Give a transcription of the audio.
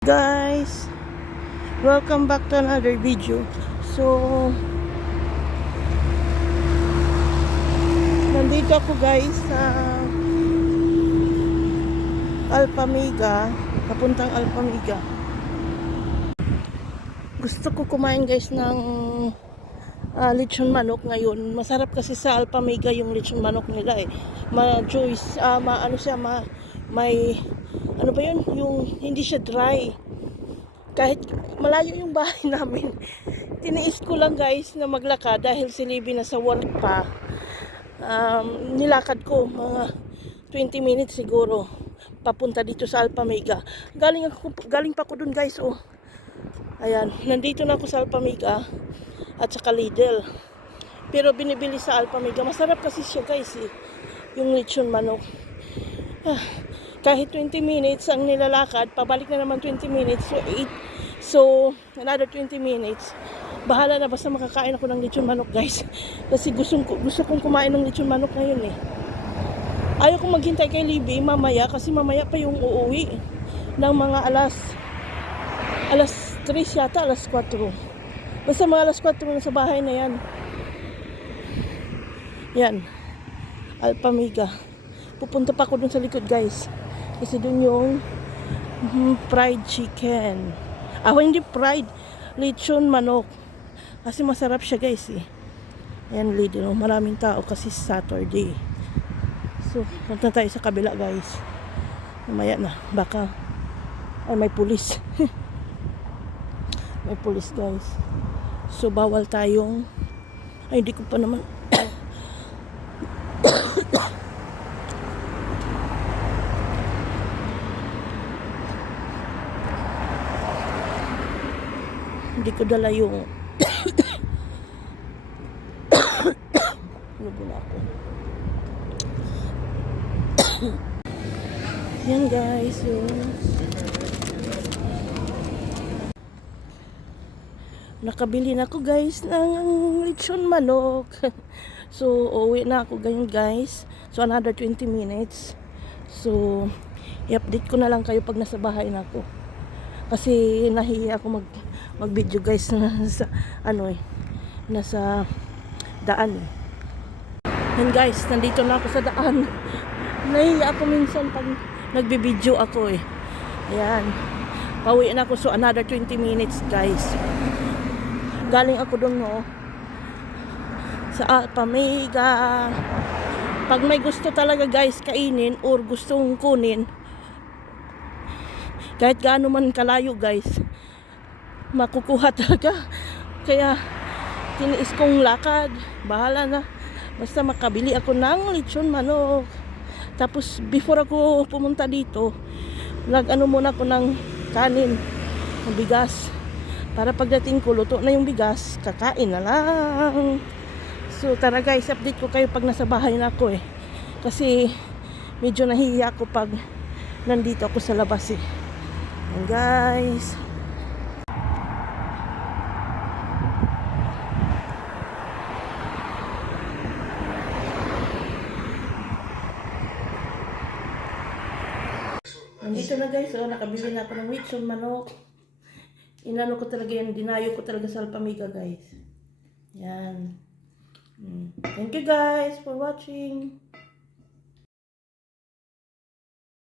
Guys, welcome back to another video. So nandito ako guys sa Alpamiga, papuntang Alpamiga. Gusto ko kumain guys ng lechon manok ngayon. Masarap kasi sa Alpamiga yung lechon manok nila eh. Ma-juice, may ano ba yun? Yung hindi siya dry. Kahit malayo yung bahay namin, tiniis ko lang guys na maglakad dahil si Libby na sa work pa. Nilakad ko mga 20 minutes siguro papunta dito sa Alpamiga. Galing pa ko dun guys. Oh. Ayan, nandito na ako sa Alpamiga at saka Lidl. Pero binibili sa Alpamiga. Masarap kasi siya guys eh. Yung lechon manok. Kahit 20 minutes ang nilalakad, pabalik na naman 20 minutes. So another 20 minutes. Bahala na basta makakain ako ng lechon manok guys. Kasi gusto kong kumain ng lechon manok ngayon eh. Ayaw kong maghintay kay Libby mamaya kasi mamaya pa yung uuwi ng mga alas 3 yata, alas 4. Basta mga alas 4 na sa bahay na yan. Yan. Alpamiga. Pupunta pa ako dun sa likod guys. Kasi dun yung fried chicken. Hindi fried. Lechon manok. Kasi masarap siya guys eh. Ayan Lidl. Maraming tao kasi Saturday. So, punta tayo sa kabila guys. Mamaya na. Baka may pulis. May pulis guys. So, bawal tayong hindi ko pa naman hindi ko dala yung nubo na ako. Yan guys, nakabili na ako guys ng lechon manok. So uuwi na ako ganyan guys. So another 20 minutes. So i-update ko na lang kayo pag nasa bahay na ako. Kasi nahihiya ako mag-video guys na nasa daan eh. Yan guys, nandito na ako sa daan. Nahihiya ako minsan pag nagbi-video ako eh. Ayan. Pauwi na ako so another 20 minutes guys. Galing ako doon sa Alpamiga. Pag may gusto talaga guys kainin or gustong kunin, kahit gaano man kalayo guys, makukuha talaga. Kaya tiniis kong lakad. Bahala na. Basta makabili ako ng lechon manok. Tapos before ako pumunta dito, nag-ano muna ako ng kanin, ng bigas. Para pagdating ko, luto na yung bigas, kakain na lang. So tara guys, update ko kayo pag nasa bahay na ako eh. Kasi medyo nahihiya ako pag nandito ako sa labas eh. And guys, nandito na guys, nakabili na ako ng lechon manok. Inano ko talaga yan, dinayo ko talaga sa Alpamiga guys. Yan. Thank you guys for watching.